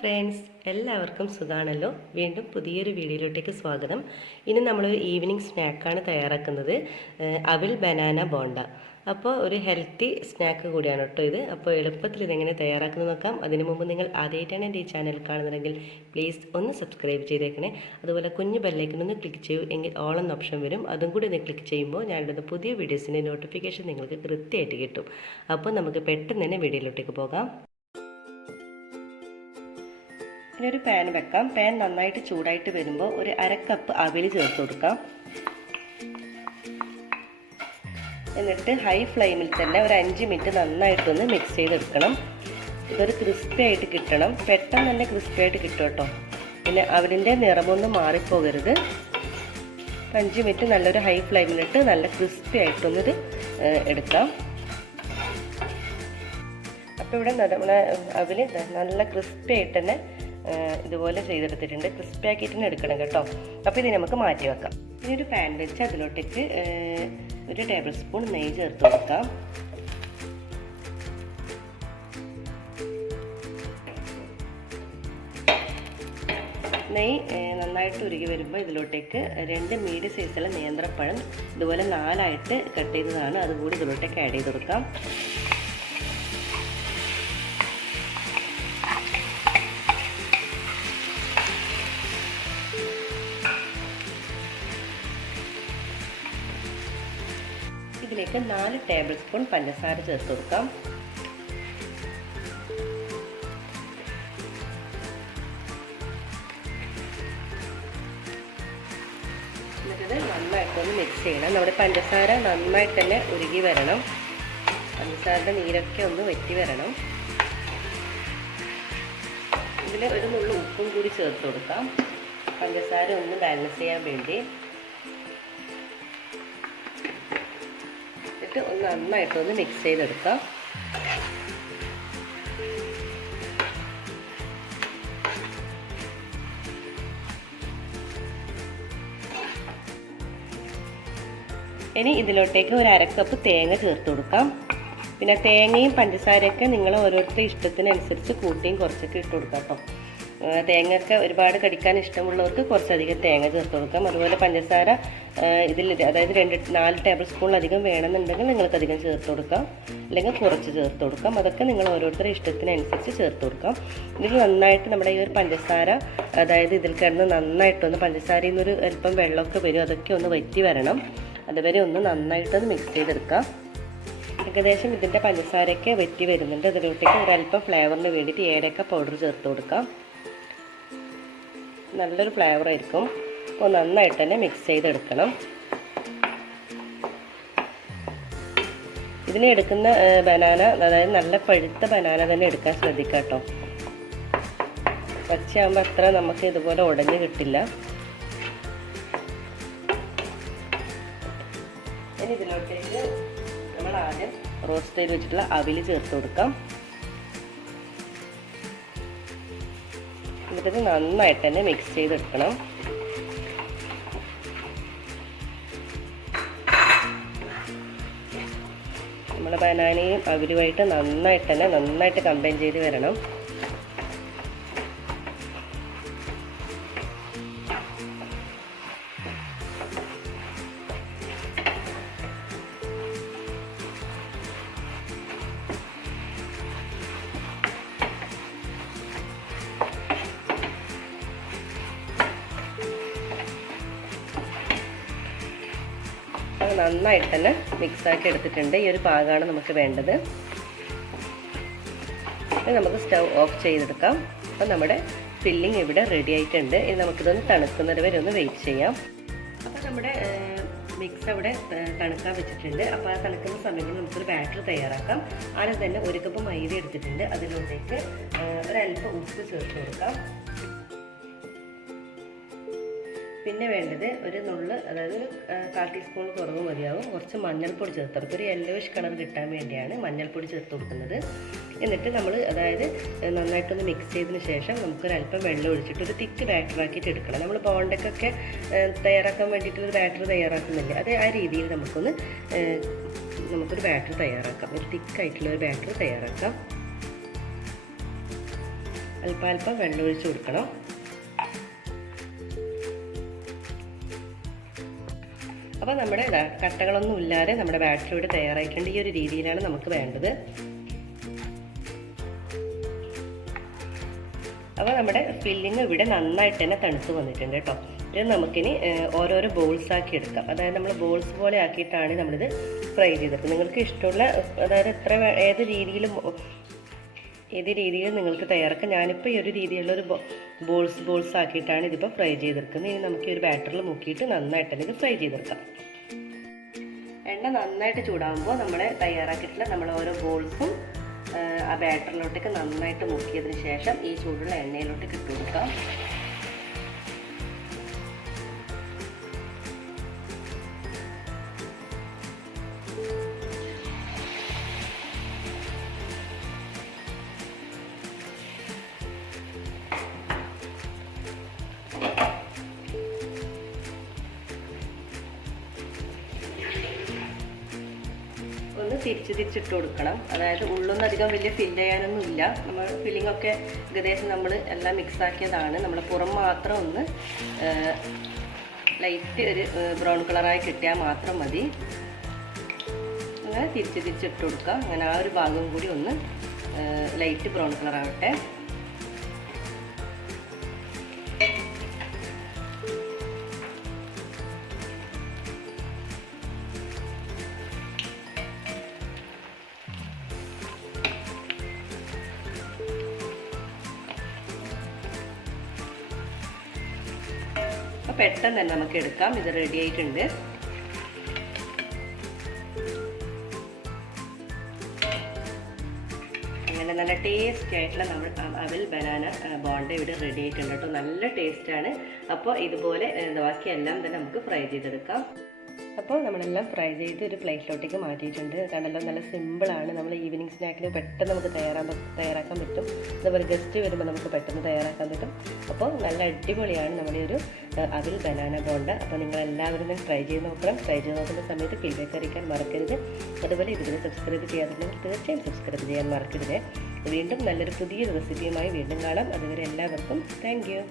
Friends, എല്ലാവർക്കും സുഖാണല്ലോ. വീണ്ടും പുതിയൊരു വീഡിയോയിലോട്ടേക്ക് സ്വാഗതം. ഇനി നമ്മളൊരു ഈവനിങ് സ്നാക്കാണ് തയ്യാറാക്കുന്നത്, അവിൽ ബനാന ബോണ്ട. അപ്പോൾ ഒരു ഹെൽത്തി സ്നാക്ക് കൂടിയാണ് കേട്ടോ ഇത്. അപ്പോൾ എളുപ്പത്തിൽ ഇതെങ്ങനെ തയ്യാറാക്കുന്നത് നോക്കാം. അതിനു മുമ്പ് നിങ്ങൾ ആദ്യമായിട്ടാണ് എൻ്റെ ഈ ചാനൽ കാണുന്നതെങ്കിൽ പ്ലീസ് ഒന്ന് സബ്സ്ക്രൈബ് ചെയ്തേക്കണേ. അതുപോലെ കുഞ്ഞു ബെല്ലൈക്കൺ ക്ലിക്ക് ചെയ്യൂ, എങ്കിൽ ഓൾ എന്ന ഓപ്ഷൻ വരും. അതും കൂടി ഒന്ന് ക്ലിക്ക് ചെയ്യുമ്പോൾ ഞാനിടുന്ന പുതിയ വീഡിയോസിൻ്റെ നോട്ടിഫിക്കേഷൻ നിങ്ങൾക്ക് കൃത്യമായിട്ട് കിട്ടും. അപ്പോൾ നമുക്ക് പെട്ടെന്ന് തന്നെ വീഡിയോയിലോട്ടേക്ക് പോകാം. ഇനി ഒരു പാൻ വെക്കാം. പാൻ നന്നായിട്ട് ചൂടായിട്ട് വരുമ്പോൾ ഒരു അരക്കപ്പ് അവിൽ ചേർത്ത് കൊടുക്കാം. എന്നിട്ട് ഹൈ ഫ്ലെയിമിൽ തന്നെ ഒരു 5 മിനിറ്റ് നന്നായിട്ടൊന്ന് മിക്സ് ചെയ്തെടുക്കണം. ഇതൊരു ക്രിസ്പി ആയിട്ട് കിട്ടണം. പെട്ടെന്ന് തന്നെ ക്രിസ്പി ആയിട്ട് കിട്ടും കേട്ടോ. പിന്നെ അവിലിൻ്റെ നിറമൊന്നും മാറിപ്പോകരുത്. 5 മിനിറ്റ് നല്ലൊരു ഹൈ ഫ്ലെയിമിലിട്ട് നല്ല ക്രിസ്പി ആയിട്ടൊന്നിത് എടുക്കാം. അപ്പോൾ ഇവിടെ നമ്മളെ അവിൽ നല്ല ക്രിസ്പി ആയിട്ട് തന്നെ ഇതുപോലെ ചെയ്തെടുത്തിട്ടുണ്ട്. ക്രിസ്പി ആക്കിയിട്ട് തന്നെ എടുക്കണം കേട്ടോ. അപ്പോൾ ഇത് നമുക്ക് മാറ്റി വെക്കാം. ഇനി ഒരു പാൻ വെച്ച് അതിലോട്ടേക്ക് 1 ടേബിൾ സ്പൂൺ നെയ്യ് ചേർത്ത് കൊടുക്കാം. നെയ്യ് നന്നായിട്ട് ഉരുകി വരുമ്പോൾ ഇതിലോട്ടേക്ക് 2 മീഡിയം സൈസുള്ള നേന്ത്രപ്പഴം ഇതുപോലെ 4ആയിട്ട് കട്ട് ചെയ്തതാണ്, അതുകൂടി ഇതിലോട്ടേക്ക് ആഡ് ചെയ്ത് കൊടുക്കാം. ഇതിലേക്ക് 4 ടേബിൾ സ്പൂൺ പഞ്ചസാര ചേർത്ത് കൊടുക്കാം. എന്നിട്ട് നന്നായിട്ടൊന്ന് മിക്സ് ചെയ്യണം. നമ്മുടെ പഞ്ചസാര നന്നായിട്ട് തന്നെ ഉരുകി വരണം. പഞ്ചസാരയുടെ നീരൊക്കെ ഒന്ന് വറ്റി വരണം. ഇതിൽ ഒരു നുള്ളു ഉപ്പും കൂടി ചേർത്ത് കൊടുക്കാം, പഞ്ചസാര ഒന്ന് ബാലൻസ് ചെയ്യാൻ വേണ്ടി. ഒന്ന് നന്നായിട്ടൊന്ന് മിക്സ് ചെയ്തെടുക്കാം. ഇനി ഇതിലോട്ടേക്ക് ഒരു അരക്കപ്പ് തേങ്ങ ചേർത്ത് കൊടുക്കാം. പിന്നെ തേങ്ങയും പഞ്ചസാരയൊക്കെ നിങ്ങൾ ഓരോരുത്തരുടെ ഇഷ്ടത്തിനനുസരിച്ച് കൂട്ടിയും കുറച്ചൊക്കെ ഇട്ട് കൊടുക്കാം കേട്ടോ. തേങ്ങയൊക്കെ ഒരുപാട് കടിക്കാൻ ഇഷ്ടമുള്ളവർക്ക് കുറച്ചധികം തേങ്ങ ചേർത്ത് കൊടുക്കാം. അതുപോലെ പഞ്ചസാര ഇതിൽ അതായത് 4 ടേബിൾ സ്പൂണിലധികം വേണമെന്നുണ്ടെങ്കിൽ നിങ്ങൾക്കധികം ചേർത്ത് കൊടുക്കാം, അല്ലെങ്കിൽ കുറച്ച് ചേർത്ത് കൊടുക്കാം. അതൊക്കെ നിങ്ങൾ ഓരോരുത്തരുടെ ഇഷ്ടത്തിനനുസരിച്ച് ചേർത്ത് കൊടുക്കാം. ഇതിൽ നന്നായിട്ട് നമ്മുടെ ഈ ഒരു പഞ്ചസാര, അതായത് ഇതിൽ കിടന്ന് നന്നായിട്ടൊന്ന് പഞ്ചസാരയിൽ നിന്നൊരു അല്പം വെള്ളമൊക്കെ വരും, അതൊക്കെ ഒന്ന് വറ്റി വരണം. അതുവരെ ഒന്ന് നന്നായിട്ടൊന്ന് മിക്സ് ചെയ്തെടുക്കാം. ഏകദേശം ഇതിൻ്റെ പഞ്ചസാരയൊക്കെ വറ്റി വരുന്നുണ്ട്. അതിലോട്ടേക്ക് ഒരല്പം ഫ്ലേവറിന് വേണ്ടിയിട്ട് ഏലക്ക പൗഡർ ചേർത്ത് കൊടുക്കാം. നല്ലൊരു ഫ്ലേവർ ആയിരിക്കും. അപ്പോൾ നന്നായിട്ട് തന്നെ മിക്സ് ചെയ്തെടുക്കണം. ഇതിന് എടുക്കുന്ന ബനാന, അതായത് നല്ല പഴുത്ത ബനാന തന്നെ എടുക്കാൻ ശ്രദ്ധിക്കാം കേട്ടോ. പച്ചയാകുമ്പോൾ അത്ര നമുക്ക് ഇതുപോലെ ഉടഞ്ഞ് കിട്ടില്ല. ഇനി ഇതിലോട്ടേക്ക് നമ്മൾ ആദ്യം റോസ്റ്റ് ചെയ്ത് വെച്ചിട്ടുള്ള അവിൽ ചേർത്ത് കൊടുക്കാം. എന്നിട്ട് നന്നായിട്ട് തന്നെ മിക്സ് ചെയ്തെടുക്കണം. നമ്മുടെ ബനാനയും അവിലുമായിട്ട് നന്നായിട്ട് കമ്പൈൻ ചെയ്ത് വരണം. അത് നന്നായിട്ട് തന്നെ മിക്സാക്കി എടുത്തിട്ടുണ്ട്. ഈ ഒരു പാകമാണ് നമുക്ക് വേണ്ടത്. നമുക്ക് സ്റ്റൗ ഓഫ് ചെയ്തെടുക്കാം. അപ്പോൾ നമ്മുടെ ഫില്ലിംഗ് ഇവിടെ റെഡി ആയിട്ടുണ്ട്. ഇനി നമുക്കിതൊന്ന് തണുക്കുന്നത് വരെ ഒന്ന് വെയിറ്റ് ചെയ്യാം. അപ്പോൾ നമ്മുടെ മിക്സ് അവിടെ തണുക്കാൻ വെച്ചിട്ടുണ്ട്. അപ്പോൾ ആ തണുക്കുന്ന സമയത്ത് നമുക്കൊരു ബാറ്റർ തയ്യാറാക്കാം. ആദ്യം തന്നെ 1 കപ്പ് മൈദ എടുത്തിട്ടുണ്ട്. അതിലോട്ടേക്ക് ഒരല്പം ഉപ്പ് ചേർത്ത് കൊടുക്കാം. പിന്നെ വേണ്ടത് ഒരു നുള്ള്, അതായത് ഒരു 1/4 ടീസ്പൂൺ കുറവ് മതിയാവും, കുറച്ച് മഞ്ഞൾപ്പൊടി ചേർത്ത് കൊടുക്കും. ഒരു യെല്ലോയിഷ് കളർ കിട്ടാൻ വേണ്ടിയാണ് മഞ്ഞൾപ്പൊടി ചേർത്ത് കൊടുക്കുന്നത്. എന്നിട്ട് നമ്മൾ അതായത് നന്നായിട്ടൊന്ന് മിക്സ് ചെയ്തതിന് ശേഷം നമുക്കൊരല്പം വെള്ളം ഒഴിച്ചിട്ട് ഒരു തിക്ക് ബാറ്റർ ആക്കിയിട്ട് എടുക്കണം. നമ്മൾ ബോണ്ടക്കൊക്കെ തയ്യാറാക്കാൻ വേണ്ടിയിട്ടുള്ളൊരു ബാറ്റർ തയ്യാറാക്കുന്നില്ലേ, അത് ആ രീതിയിൽ നമുക്കൊരു ബാറ്റർ തയ്യാറാക്കാം. ഒരു തിക്കായിട്ടുള്ള ഒരു ബാറ്റർ തയ്യാറാക്കാം. അല്പാൽപ്പം വെള്ളം ഒഴിച്ച് കൊടുക്കണം. അപ്പോൾ നമ്മുടെ കട്ടകളൊന്നും ഇല്ലാതെ നമ്മുടെ ബാറ്ററി ഇവിടെ തയ്യാറായിട്ടുണ്ട്. ഈ ഒരു രീതിയിലാണ് നമുക്ക് വേണ്ടത്. അപ്പോൾ നമ്മുടെ ഫില്ലിങ് ഇവിടെ നന്നായിട്ട് തന്നെ തണുത്ത് വന്നിട്ടുണ്ട് കേട്ടോ. ഇത് നമുക്കിനി ഓരോരോ ബോൾസ് ആക്കി എടുക്കാം. അതായത് നമ്മൾ ബോൾസ് പോലെ ആക്കിയിട്ടാണ് നമ്മളിത് ഫ്രൈ ചെയ്തെടുക്കുന്നത്. നിങ്ങൾക്ക് ഇഷ്ടമുള്ള, അതായത് ഏത് രീതിയിൽ നിങ്ങൾക്ക് തയ്യാറാക്കാം. ഞാനിപ്പോൾ ഈ ഒരു രീതിയിലുള്ളൊരു ബോൾസ് ആക്കിയിട്ടാണ് ഇതിപ്പോൾ ഫ്രൈ ചെയ്തെടുക്കുന്നത്. ഇനി നമുക്ക് ഈ ഒരു ബാറ്ററിൽ മുക്കിയിട്ട് നന്നായിട്ട് തന്നെ ഇത് ഫ്രൈ ചെയ്തെടുക്കാം. എണ്ണ നന്നായിട്ട് ചൂടാകുമ്പോൾ നമ്മൾ തയ്യാറാക്കിയിട്ടുള്ള നമ്മൾ ഓരോ ബോൾസും ആ ബാറ്ററിലോട്ടേക്ക് നന്നായിട്ട് മുക്കിയതിന് ശേഷം ഈ ചൂടുള്ള എണ്ണയിലോട്ടേക്ക് ഇട്ട് കൊടുക്കാം. ഒന്ന് തിരിച്ചിട്ട് കൊടുക്കണം. അതായത് ഉള്ളൊന്നും അധികം വലിയ ഫില്ല് ചെയ്യാനൊന്നും ഇല്ല. നമ്മൾ ഫില്ലിങ്ങൊക്കെ ഏകദേശം നമ്മൾ എല്ലാം മിക്സ് ആക്കിയതാണ്. നമ്മൾ പുറം മാത്രം ഒന്ന് ലൈറ്റ് ഒരു ബ്രൗൺ കളറായി കിട്ടിയാൽ മാത്രം മതി. അങ്ങനെ തിരിച്ചിട്ട് കൊടുക്കുക. അങ്ങനെ ആ ഒരു ഭാഗം കൂടി ഒന്ന് ലൈറ്റ് ബ്രൗൺ കളറാവട്ടെ. പെട്ടെന്ന് തന്നെ നമുക്ക് എടുക്കാം. ഇത് റെഡി ആയിട്ടുണ്ട്. അങ്ങനെ നല്ല ടേസ്റ്റ് ആയിട്ടുള്ള നമ്മൾ അവിൽ ബനാന ബോണ്ട ഇവിടെ റെഡി ആയിട്ടുണ്ട് കേട്ടോ. നല്ല ടേസ്റ്റാണ്. അപ്പോൾ ഇതുപോലെ ബാക്കിയെല്ലാം തന്നെ നമുക്ക് ഫ്രൈ ചെയ്തെടുക്കാം. അപ്പോൾ നമ്മളെല്ലാം ഫ്രൈ ചെയ്ത് ഒരു പ്ലേറ്റിലോട്ടേക്ക് മാറ്റിയിട്ടുണ്ട്. കണ്ടല്ലോ, നല്ല സിമ്പിളാണ്. നമ്മൾ ഈവനിങ് സ്നാക്കിന് പെട്ടെന്ന് നമുക്ക് തയ്യാറാക്കാൻ പറ്റും. അതുപോലെ ഗസ്റ്റ് വരുമ്പോൾ നമുക്ക് പെട്ടെന്ന് തയ്യാറാക്കാൻ പറ്റും. അപ്പോൾ നല്ല അടിപൊളിയാണ് നമ്മുടെ ഒരു അവിൽ ബനാന ബോണ്ട. അപ്പോൾ നിങ്ങളെല്ലാവരും ട്രൈ ചെയ്ത് നോക്കണം. ട്രൈ ചെയ്ത് നോക്കുന്ന സമയത്ത് ഫീഡ്ബാക്ക് അറിയിക്കാൻ മറക്കരുത്. അതുപോലെ ഇതിന് സബ്സ്ക്രൈബ് ചെയ്യാതിരുന്നെങ്കിൽ തീർച്ചയായും സബ്സ്ക്രൈബ് ചെയ്യാൻ മറക്കരുത്. വീണ്ടും നല്ലൊരു പുതിയൊരു റെസിപ്പിയുമായി വീണ്ടും കാണാം. അതുവരെ എല്ലാവർക്കും താങ്ക് യു.